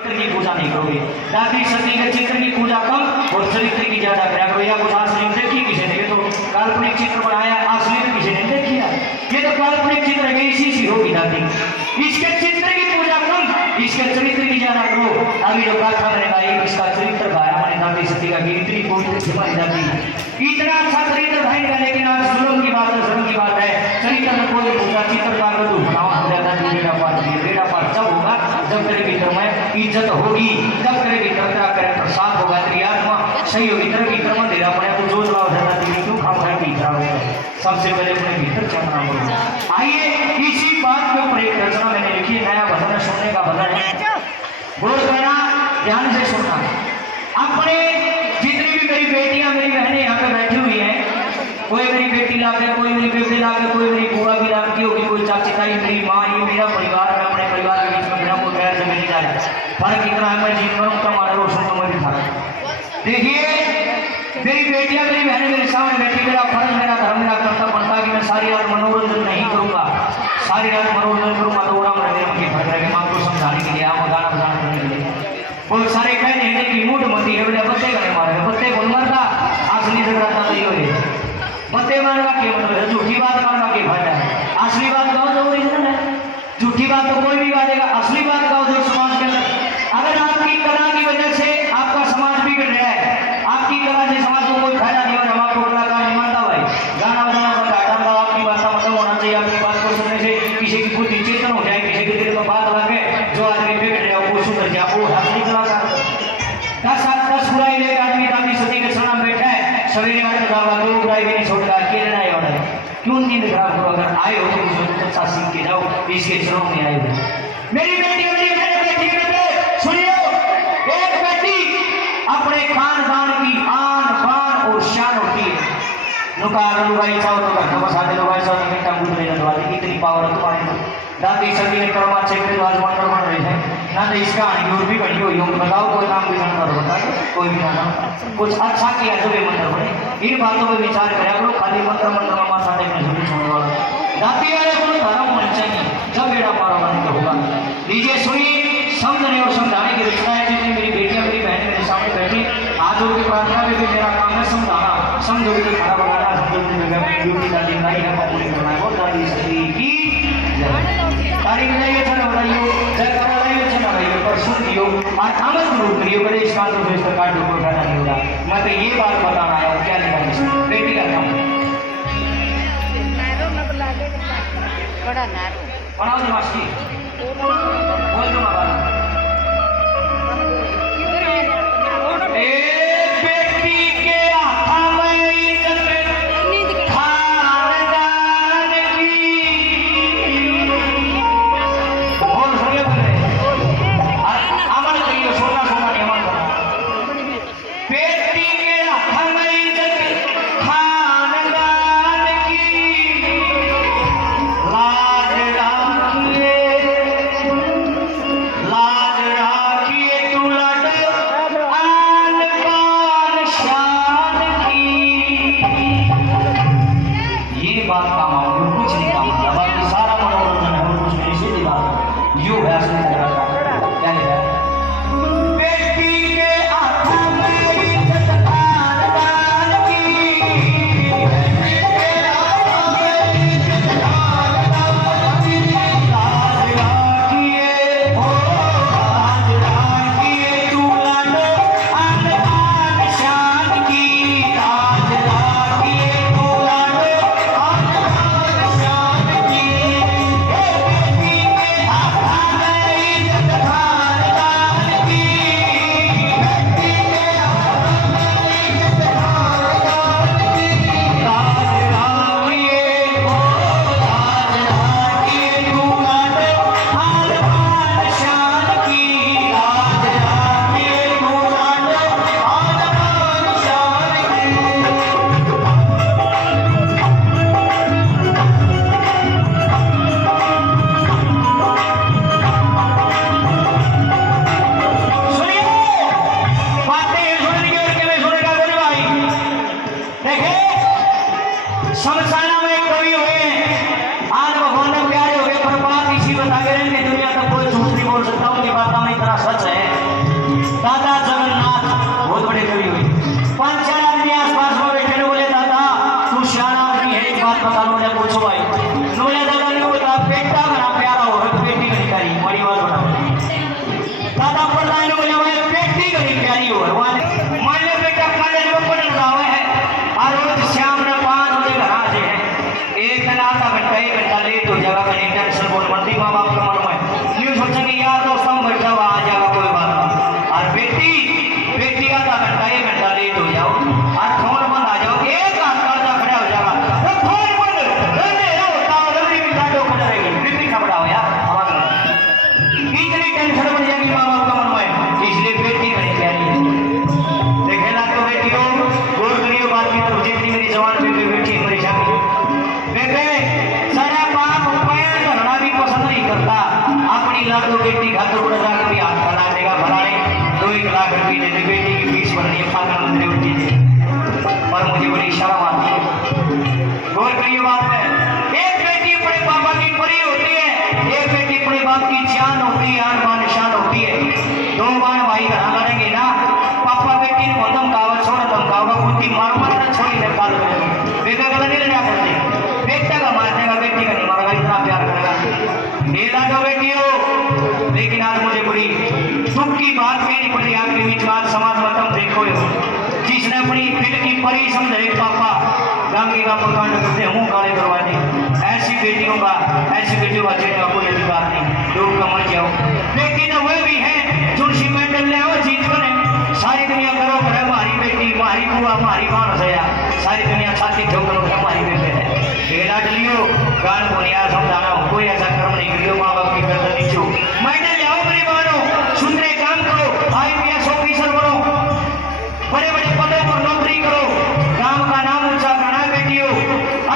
चित्र की पूजा नहीं करोगे। दादी सती के चित्र की पूजा कम और चरित्र की ज्यादा करा करो। या कुछ असली देखी किसी ने, तो काल्पनिक चित्र बनाया, असली में किसी ने देखी है। ये तो काल्पनिक चित्र है, इसी सी होगी दादी। इसके चित्र की पूजा कम, इसके चरित्र की ज्यादा करो। अभी जो गाथा मैंने गाई, इसका चरित्र गाया मैंने दादी सती का, इतनी कोई छिपाई जाती इतना अच्छा चरित्र भाई का। लेकिन आज जुल्म की बात है, शर्म की बात है, चरित्र में कोई पूजा चित्रकार को बनाओ हो जाता है। बेड़ा पाठ जब होगा जब तेरे भीतर में इज्जत होगी, जब तेरे भीतर तेरा कैरेक्टर साफ होगा, तेरी आत्मा सही होगी, तेरे भीतर में तेरा अपने को जो जवाब देता है क्यों खाम खाई भीतर होगा। सबसे पहले अपने भीतर चलना होगा। आइए इसी बात के ऊपर एक रचना मैंने लिखी, नया भजन सुनने का भजन है, गौर करना, ध्यान से सुनना। अपने जितनी भी मेरी बेटियां मेरी बहनें यहाँ पे बैठी हुई हैं, कोई मेरी बेटी लाके, कोई मेरी बेटी लाके, कोई मेरी बुआ भी लाती होगी, कोई चाची ताई, मेरी माँ, ये मेरा परिवार है। अपने परिवार के बीच में मेरा कोई गैर जमीन नहीं जा रहा। फर्क इतना है, मैं जीत करूँ तो हमारा रोशन तो मैं भी फर्क। देखिए मेरी बेटियां मेरी बहनें मेरे सामने बैठी, मेरा फर्ज, मेरा धर्म, मेरा कर्तव्य बनता है कि मैं सारी रात मनोरंजन नहीं करूंगा। सारी रात मनोरंजन करूंगा तो ओरा मेरे मन फर्क रहेगा। माँ को समझाने के लिए, आप गाना बजाना करने के लिए बहुत सारे कहते हैं कि मूड मती है, बेटा बत्ते का नहीं मारेगा, बत्ते कौन मारता, असली झगड़ा तो ये हो बत्ते मारना के मतलब है, झूठी बात करना के फायदा है। असली बात कहो जो ओरिजिनल है, झूठी बात तो कोई भी गाएगा, असली बात कहो जो समाज के अंदर। अगर आपकी कला की वजह से आपका समाज बिगड़ रहा है, आपकी कला से समाज को कोई फायदा नहीं हो रहा, आपको कलाकार नहीं मानता भाई, गाना बजाना पड़ता है, डांस आपकी बात का मतलब होना चाहिए। आपकी बात को सुनने से किसी की बुद्धि चेतन हो जाए, किसी के दिल में बात लगे, जो आदमी बिगड़ रहा है वो सुधर जाए, वो असली कलाकार। 10 बुराई लेकर आदमी दादी सती के शरण बैठा है, सवेरे 8 बजे 2 बुराई भी नहीं छोड़ता, अकेले नहीं हो रहा है। क्यों नींद खराब करो? अगर आए हो तो कुछ अच्छा सीख के जाओ, इसके चरणों में आए हो। मेरी बेटी मेरी बहन बैठी है, सुनियो, एक बेटी अपने खानदान की आन बान और शान होती है। नुकार लुगाई चाहो तो घर बसा दे, लुगाई चाहो तो बेटा मुझे ले दवा दे, इतनी पावर है तुम्हारी। दादी सभी ने कर्मा चेक आज मंत्र बन रहे हैं ना, तो इसका और भी बनी हुई होंगी। बताओ कोई नाम भी जानता हो, बताइए कोई भी नाम कुछ अच्छा किया जो भी मंत्र बने। इन बातों पर विचार करा करो, खाली मंत्र मंत्र में माथा टेकने से छोड़ने वाला दादी वाले को धर्म होना चाहिए, जब बेड़ा पारा बने तो होगा। लीजिए सुनिए, समझने और समझाने की रचना है। जितनी मेरी बेटियां मेरी बहन मेरे सामने बैठी, आज उनकी प्रार्थना में भी मेरा काम है समझाना। समझोगे तो खाना बनाना, समझोगे ड्यूटी दादी नहीं है, पूरी करना है। वो दादी सती की तारीख नहीं अच्छा बताइए, जय कराइए अच्छा लगाइए, पर सुन दियो और आमद जरूर करियो, बड़े इस काल तो इस प्रकार जो कोई फायदा नहीं होगा। मैं तो ये बात बताना आया हूँ, क्या लिखा है बेटी का नाम बड़ा नारो बनाओ दिमागी बोल दो बाबा। बड़े कवि हुए। 5-4 आदमी आसपास में बैठे ने बोले दादा तू सियाना आदमी है एक बात बता लो मुझे पूछो भाई। बोले दादा ने बोला बेटा बड़ा प्यारा हो बेटी का निकारी बड़ी बात बताओ। दादा प्रधान ने बोला भाई बेटी का प्यारी हो मैंने बेटा कॉलेज में पढ़ रहा है और रोज शाम ने 5 बजे घर आ जाए एक आधा घंटा 1 घंटा लेट हो जाएगा कहीं टेंशन बोल मरती माँ बाप का मन में न्यूज सोचेंगे यार दोस्तों बैठा हुआ आ जाएगा कोई बात नहीं। और बेटी आधा घंटा 1 घंटा लेट हो जाओ और फोन बंद आ जाओ एक हाथ कर्जा खड़ा हो जाएगा तो फोन बंद अंधेरा होता है लंबी भी लाडो खड़ा रहेगी रिपीट खबड़ा हो यार हमारा इतनी टेंशन बढ़ जाएगी माँ बाप का मन में इसलिए बेटी बड़ी प्यारी है। देखे ना तो बेटियों गौर करियो बात की तरफ जितनी मेरी जवान बेटी बैठी हमारी शादी बेटे सारा बाप पैर धरना भी पसंद नहीं करता अपनी लाडो बेटी खातर पड़ जाकर भी हाथ फैला देगा फलाने 2-1 लाख रुपये दे बेटी की फीस भरनी है पागल मंत्री उठी थी और मुझे बड़ी शर्म आती है। गौर करिए बात में एक बेटी अपने पापा की परी होती है एक बेटी अपने बाप की जान होती है आन बान निशान होती है। 2 बार भाई घर लड़ेंगे ना पापा बेटी ने मदम कावा छोड़ धमकावा बुद्धि मार मार छोड़ी ने काल बेटा गला नहीं लड़ा करते बेटा का मार देगा बेटी का नहीं मारेगा इतना प्यार करेगा ये लाडो बेटी हो। लेकिन आज मुझे बड़ी दुख की बात कहनी पड़ी आपके बीच में समाज में तुम देखो जिसने अपनी दिल की परी समझे पापा गांगी का मकान करते मुंह काले करवा दी ऐसी बेटियों का चेहरे का कोई अधिकार नहीं लोग का मर जाओ। लेकिन वे भी हैं जो मेडल ले आओ जीत बने सारी दुनिया करो करे हमारी बेटी हमारी बुआ हमारी मां सया सारी दुनिया छाती ठोकर हमारी बेटे है ये लाडलियो गान बुनिया समझाना कोई ऐसा कर्म नहीं करियो माँ बाप की गर्दन नीचो मेडल ले आओ मेरी बहनों सुंदर काम करो IPS ऑफिसर बनो बड़े बड़े पदों पर नौकरी करो गांव का नाम ऊंचा करना बेटियों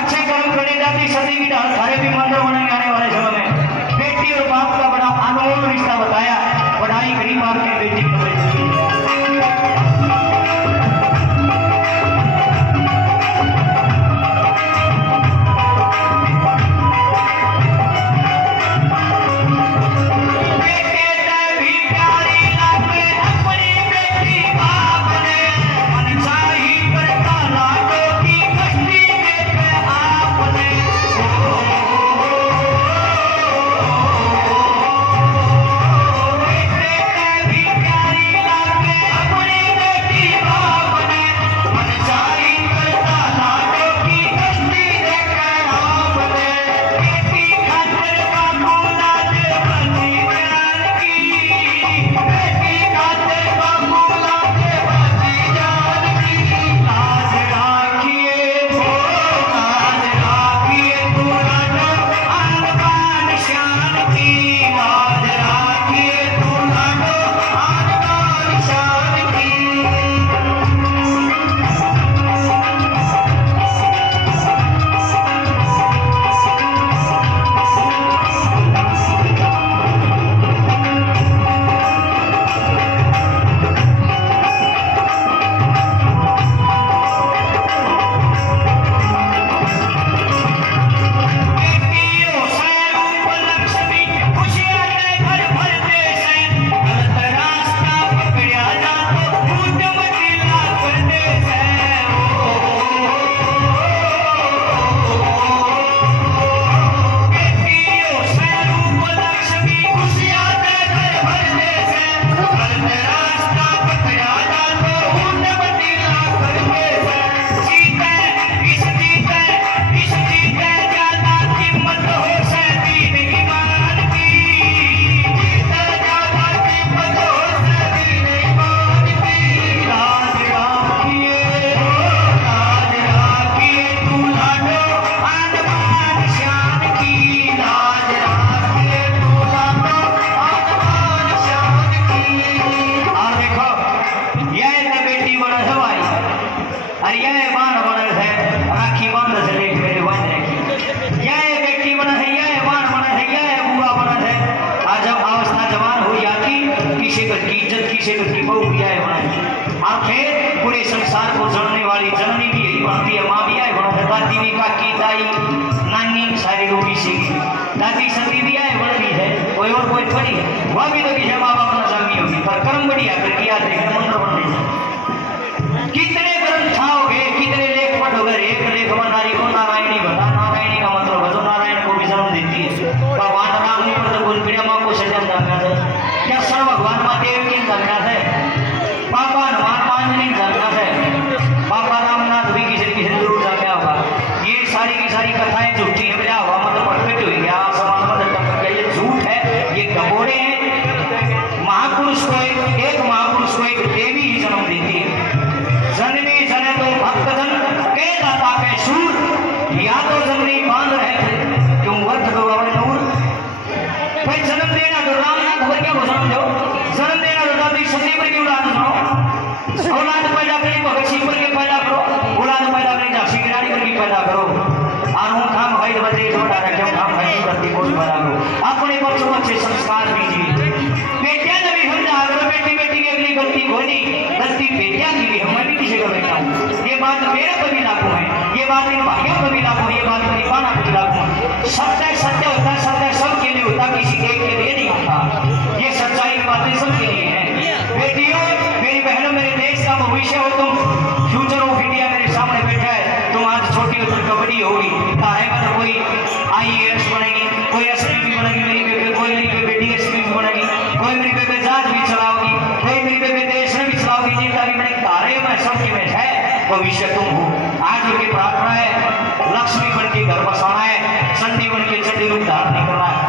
अच्छे कर्म करने जाती सदी की ढाल सारे भी मंदिर बनाने आने वाले समय में बेटी और बाप का बड़ा अनमोल रिश्ता बताया पढ़ाई गरीब आपकी बेटी को दादी सती भी आए बड़ी है कोई और कोई थोड़ी है वह भी तो किसी माँ बाप ने जमी होगी पर कर्म बढ़िया फिर किया देख मंत्र बन कितने ग्रंथ आओगे, कितने लेख पढ़ोगे, एक लेख में नारी को नारायणी बता। नारायणी का मतलब है जो नारायण को भी जन्म देती है। भगवान राम ने पर बोल पीड़ा माँ को सजन जन्मा है, क्या सर्व भगवान माँ देव की जन्मा है, पापा हनुमान पांचनी जन्मा है, पापा रामनाथ भी किसी किसी जरूर जन्मा होगा। ये सारी की सारी कथाएं झूठी है, क्या हुआ मतलब प्रकट हुई क्या आसमान में टपक गया, ये झूठ है, ये गपोड़े हैं। महापुरुष को एक महापुरुष को एक देवी ही जन्म देती है। जननी जने तो भक्तजन के दाता के शूर, या तो जननी बांध रहे थे क्यों वर्थ दो नूर। भाई जन्म देना तो रामनाथ भर क्या जन्म दो, जन्म देना तो दादी सती पर क्यों औलाद दो, औलाद पैदा करी भगत सिंह पर के पैदा करो, औलाद पैदा करी झांसी की रानी पर की पैदा करो। आरूम खाम भाई बदेश बता रहे क्यों खाम भाई धरती को पैदा करो। अपने बच्चों को अच्छे संस्कार दीजिए। बेटियां ने भी हम जा करो, बेटी बेटी की अगली गलती कोई नहीं, गलती बेटियां की भी, मैं भी किसी का बेटा हूँ। ये बात मेरे पर भी लागू है, ये बात इन भाइयों पर भी लागू है, ये बात मेरी बाना पर भी लागू है। सत्य सत्य होता है, सत्य सबके लिए होता, किसी एक के लिए नहीं होता। ये सच्चाई की बातें सबके लिए है। बेटियों, मेरी बहनों, मेरे देश का भविष्य हो तुम, फ्यूचर ऑफ इंडिया मेरे सामने बैठा है। तुम आज छोटी हो तो कबड्डी होगी, तारे में तो कोई IAS बनेगी, कोई SPB बनेगी, मेरी बेबे कोई मेरी बेबे DSP भी बनेगी, कोई मेरी बेबे जहाज भी चलाओगी, कोई मेरी बेबे देश में भी चलाओगी। जितना भी मैंने तारे में सबके में है भविष्य तुम हो। आज उनकी प्रार्थना है लक्ष्मी बन के घर बसाना है, चंडी बन के चंडी रूप धारण नहीं करना है।